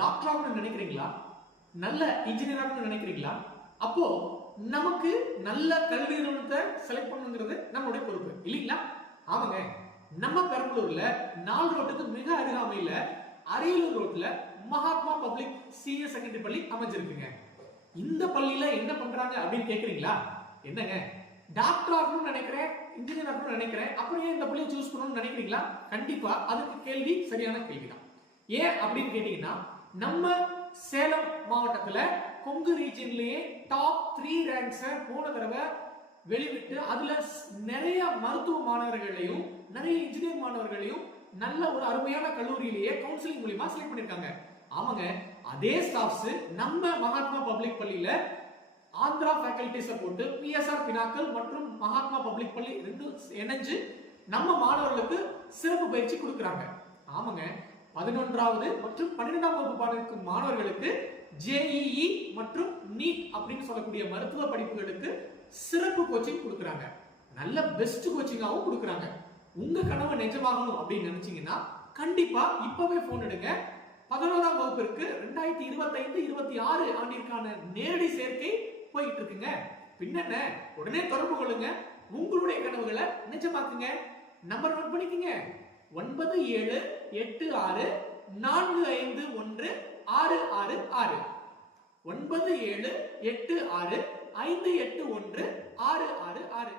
Doctor ஆகணும்னு நினைக்கிறீங்களா? நல்ல இன்ஜினியர் ஆகணும்னு நினைக்கிறீங்களா? அப்போ நமக்கு நல்ல கல்வி நிறுவனத்தை செலக்ட் பண்ணுங்கிறது நம்மளுடைய பொறுப்பு இல்லீங்களா? ஆமாங்க, நம்ம பெரம்பலூர்ல 4 ரோட்டுக்கு மிக அருகாமையில அரியலூர் ரோட்ல மகாத்மா பப்ளிக் சீனியர் செகண்டரி பள்ளி அமைஞ்சிருக்குங்க. இந்த பள்ளியில என்ன பண்றாங்க அப்படின்னு கேக்குறீங்களா? என்னங்க, டாக்டர் ஆகணும்னு நினைக்கிறேன், இன்ஜினியர் ஆகணும்னு நினைக்கிறேன், அப்புறம் ஏன் இந்த பள்ளியை சூஸ் பண்ணணும்னு நினைக்கிறீங்களா? கண்டிப்பா அதுக்கு கேள்வி சரியான கேள்விதான். ஏன் அப்படின்னு கேட்டீங்கன்னா, நம்ம சேலம் மாவட்டத்துல கொங்கு ரீஜன்லயே டாப் 3 ரேங்க்ஸ் போன தடவை வெளிவிட்டு அதுல நிறைய மருத்துவ மாணவர்களையும் நிறைய இன்ஜினியர் மாணவர்களையும் நல்ல ஒரு அருமையான கல்லூரியிலேயே கவுன்சிலிங் மூலமா செலக்ட் பண்ணிருக்காங்க. ஆமாங்க, அதே ஸ்டாஃப்ஸ் நம்ம மகாத்மா பப்ளிக் பள்ளியில ஆந்திரா ஃபேக்கல்டிஸ போட்டு பிஎஸ்ஆர் பினாக்கல் மற்றும் மகாத்மா பப்ளிக் பள்ளி ரெண்டும் இணைஞ்சு நம்ம மாணவர்களுக்கு சிறப்பு பயிற்சி கொடுக்கறாங்க. ஆமாங்க, 11வது மற்றும் 12ஆம் வகுப்பு படிக்கும் மாணவர்களுக்கு ஜேஇஇ மற்றும் நீட் அப்படின்னு சொல்லக்கூடிய மருத்துவ படிப்புகளுக்கு சிறப்பு கோச்சிங் கொடுக்கறாங்க. நல்ல பெஸ்ட் கோச்சிங்காவும் கொடுக்கறாங்க. உங்க கனவு நிஜமாகணும் அப்படின்னு நினைச்சீங்கன்னா கண்டிப்பா இப்பவே போன் எடுங்க. 11ஆம் வகுப்பிற்கு 2025-26 ஆண்டிற்கான நேரடி சேர்க்கை போயிட்டு இருக்குங்க. பின்னென்ன, உடனே தொடர்பு கொள்ளுங்க, உங்களுடைய கனவுகளை நிஜமாக்குங்க. நம்பர் நோட் பண்ணிக்கங்க, 9786451666 978658158166.